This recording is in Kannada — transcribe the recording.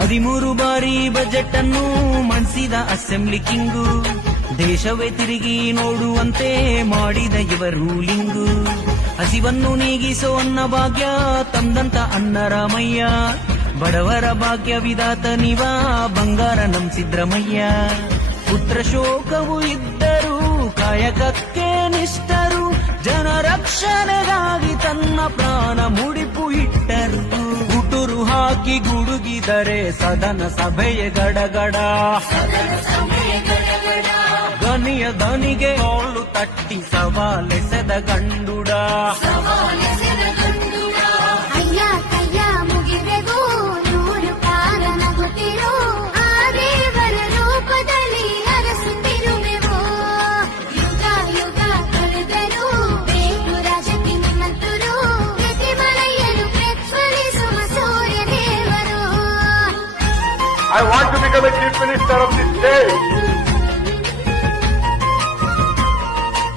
13 ಬಾರಿ ಬಜೆಟ್ ಅನ್ನು ಮಂಡಿಸಿದ ಅಸೆಂಬ್ಲಿ ಕಿಂಗು, ದೇಶವೇ ತಿರುಗಿ ನೋಡುವಂತೆ ಮಾಡಿದ ಇವ ರೂಲಿಂಗು. ಹಸಿವನ್ನು ನೀಗಿಸೋ ಅನ್ನ ಭಾಗ್ಯ ತಂದಂತ ಅನ್ನರಾಮಯ್ಯ, ಬಡವರ ಭಾಗ್ಯ ವಿಧಾತ ನಿವ ಬಂಗಾರ ನಮ್ ಸಿದ್ರಮಯ್ಯ. ಪುತ್ರ ಶೋಕವು ಇದ್ದರೂ ಕಾಯಕಕ್ಕೆ ನಿಷ್ಠರು, ಜನ ರಕ್ಷಣೆಗಾಗಿ ತನ್ನ ಪ್ರಾಣ ಮುಡಿಪು ಇಟ್ಟರು. ಗುಟುರು ಹಾಕಿ ಗುಡುಗಿದರೆ ಸದನ ಸಭೆಯ ಗಡಗಡ, ಗನಿಯ ದನಿಗೆ ತೋಳು ತಟ್ಟಿ ಸವಾಲೆಸೆದ ಗಂಡುಡ. ಅಯ್ಯ ಕಯ್ಯ ಮುಗಿದೆವು ನೂರು ಕಾಲ ನಗುತ್ತಿರು, ಆ ದೇವರ ರೂಪದಲ್ಲಿ ಹರಸುತ್ತಿರುವೆವು. ಯುಗ ಯುಗ ಕಳೆದರು ಬೇಕು ರಾಜಕೀಯ ನಿಮ್ಮಂತರು, ಪ್ರತಿ ಮನೆಯಲು ಪ್ರಜ್ವಲಿಸುವ ಸೂರ್ಯ ದೇವರು. I want to become a chief minister of this